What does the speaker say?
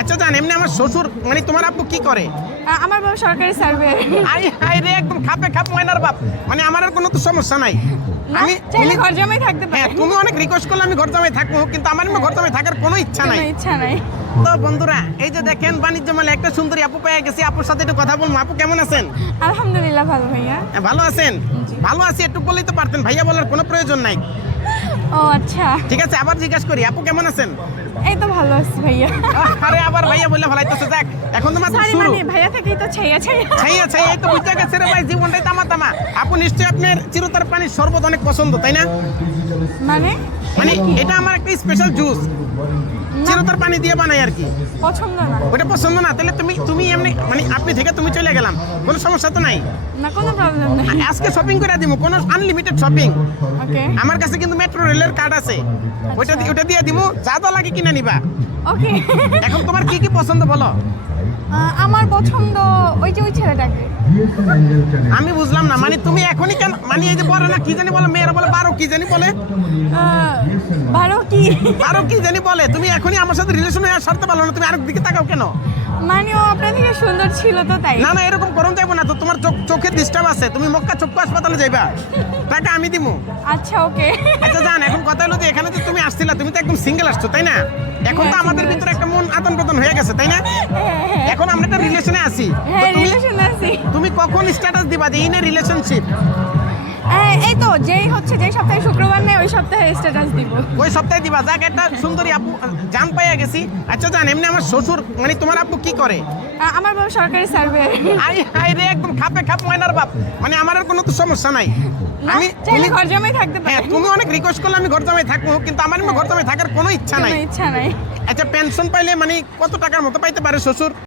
আচ্ছা জান, এমনি আমার শ্বশুর মানে তোমার আব্বু কি করে? আমার বাবা সরকারি সার্ভে। আই হাই রে, একদম খাপে খাপ ময়নার বাপ। মানে আমার আর কোনো তো সমস্যা নাই। আমি চাইলে ঘর জামাই থাকতে হ্যাঁ, পারে। তুমি অনেক রিকোয়েস্ট করলে আমি ঘর জামাই থাকবো, কিন্তু আমার ঘর জামাই থাকার কোনো ইচ্ছা নাই। কোনো ইচ্ছা নাই। তো বন্ধুরা, এই যে দেখেন বাণিজ্য মেলে একটা সুন্দরী আপু পেয়ে গেছি। আপুর সাথে একটু কথা বলবো। আপু কেমন আছেন? আলহামদুলিল্লাহ ভালো ভাইয়া। ভালো আছেন? ভালো আছি একটু বললেই তো পারতেন, ভাইয়া বলার কোনো প্রয়োজন নাই। ও আচ্ছা, ঠিক আছে, আবার জিজ্ঞাসা করি, আপু কেমন আছেন? এই তো ভালো আছি ভাইয়া। আরে আবার ভাইয়া বললে ভালাইতেছে। যাক, এখন তো মাত্র সরি শুরু। মানে ভাইয়া থেকেই তো ছাইয়া ছাইয়া। ছাইয়া ছাইয়া, এই তো বুঝতে গেছে রে ভাই, জীবনটাই তামা তামা। আপু নিশ্চয়ই আপনার চিরতার পানির শরবত অনেক পছন্দ, তাই না? মানে মানে এটা আমার একটা স্পেশাল জুস, চিরতার পানি দিয়ে বানাই আর কি। পছন্দ না। ওটা পছন্দ না? তাহলে তুমি এমনি মানে আপনি থেকে তুমি চলে গেলাম, কোনো সমস্যা তো নাই? না কোনো প্রবলেম নেই। আজকে শপিং করে দিব, কোনো আনলিমিটেড শপিং। ওকে আমার কাছে কিন্তু মেট্রো রেলের কার্ড আছে, ওটা দিয়ে দিব, যা যা লাগে কিনে নিবা। ওকে। এখন তোমার কি কি পছন্দ বলো? আমার পছন্দ ওই যে ওই ছেলেটাকে। আমি বুঝলাম না, মানে তুমি এখনই কেন, মানে এই যে বলে না কি জানি বলে, মেয়েরা বলে 12 কি জানি বলে, ভালো কি 12 কি জানি বলে, তুমি এখনই আমার সাথে রিলেশন হয়ে সারতে পারলো না, তুমি আরেক দিকে তাকাও কেন? মানে ও আপনার থেকে সুন্দর ছিল তো তাই। না না, এরকম করুন যাবো না তো, তোমার চোখের ডিস্টার্ব আছে, তুমি মক্কা চক্ষু হাসপাতালে যাইবা, টাকা আমি দিমু। আচ্ছা ওকে। আচ্ছা জান, এখন কথা হলো যে এখানে তো তুমি আসছিলা, তুমি তো একদম সিঙ্গেল আসছো তাই না? এখন তো আমাদের ভিতরে একটা মন আদান প্রদান হয়ে গেছে তাই না? এখন আমরা একটা রিলেশনে আছি, তো হ্যাঁ রিলেশন আছি। তুমি কখন স্ট্যাটাস দিবা যে ইন এ রিলেশনশিপ? এই তো যেই সপ্তাহে শুক্রবার নেই ওই সপ্তাহে স্ট্যাটাস দিব। ওই সপ্তাহে দিবা। যাক, একটা সুন্দরী আপু জান পাইয়া গেছি। আচ্ছা জান, এমনি আমার শ্বশুর মানে তোমার আব্বু কি করে? আমার বাবা সরকারি সার্ভে। আই হাই রে, একদম খাপে খাপ ময়নার বাপ। মানে আমার আর কোনো তো সমস্যা নাই। আমি চাইলে ঘর জামাই থাকতে পারে। হ্যাঁ, তুমি অনেক রিকোয়েস্ট করলে আমি ঘর জামাই থাকবো, কিন্তু আমার ঘর জামাই থাকার কোনো ইচ্ছা নাই। কোনো ইচ্ছা নাই। আচ্ছা, পেনশন পাইলে মানে কত টাকার মতো পাইতে পারে শ্বশুর?